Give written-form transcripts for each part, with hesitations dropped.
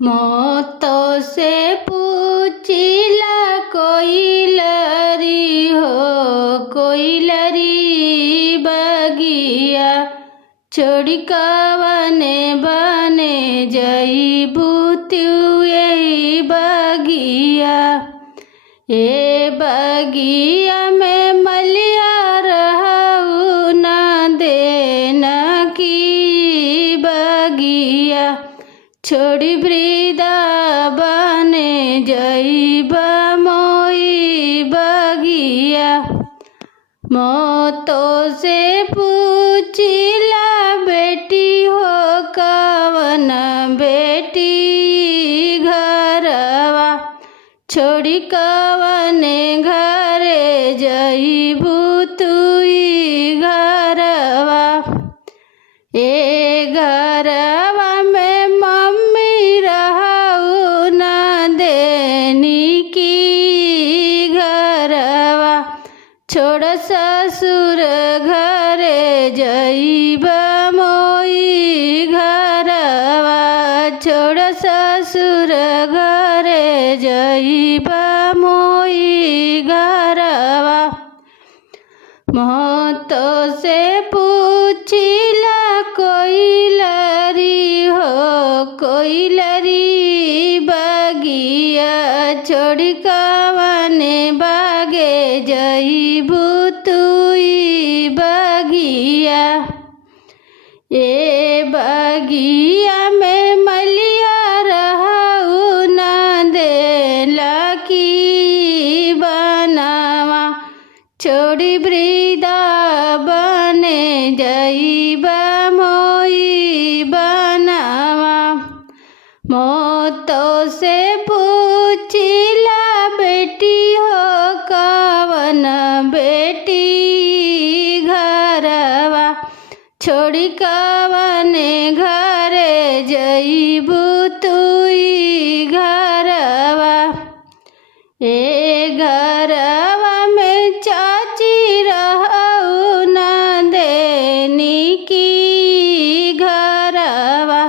मौतों से पूछिला कोइलरी हो कोइलरी बगिया छोड़ी कवने बने जईबू तू यही बगिया। ए बगिया में मलिया रहू न देना की बगिया छोड़ी बने जईब मोई बगिया। मौतों से पूछिला बेटी हो कवन बेटी घरवा छोड़ी कवने घरे जईबू तुई घरवा। ए घरवा में मम्मी रहू न देनी की घरवा छोड़ ससुर घरे जईब मोई घरवा छोड़ ससुर घरे जईब मोई घरवा। मौतों से पूछिला कोइलरी हो कोइलरी बगिया छोड़ी कवने बागे जईबू तुई बगिया। ए बगिया में मलिया रहू न देला की बनावा छोड़ी बने जईब मोई बनावा। मौतों से पूछिला बेटी हो कवन बेटी घरवा छोड़ी कवने घरे जईबू तुई घरवा। ए घरवा में चाची रहू न देनी की घरवा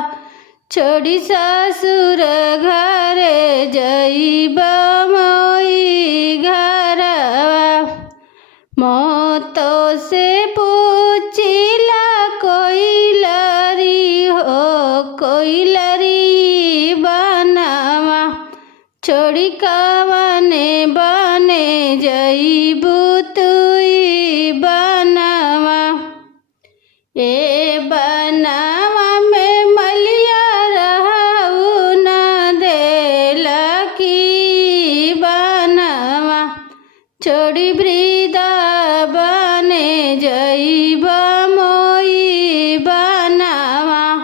छोड़ी ससुर घरे जईब मोई घरवा। मौतों से पूछिला कोइलरी हो कोइलरी बनावा छोड़ी कवने बने जईबू तुई बनावा। ए बनावा में मलिया रहू न देला की बनावा छोड़ी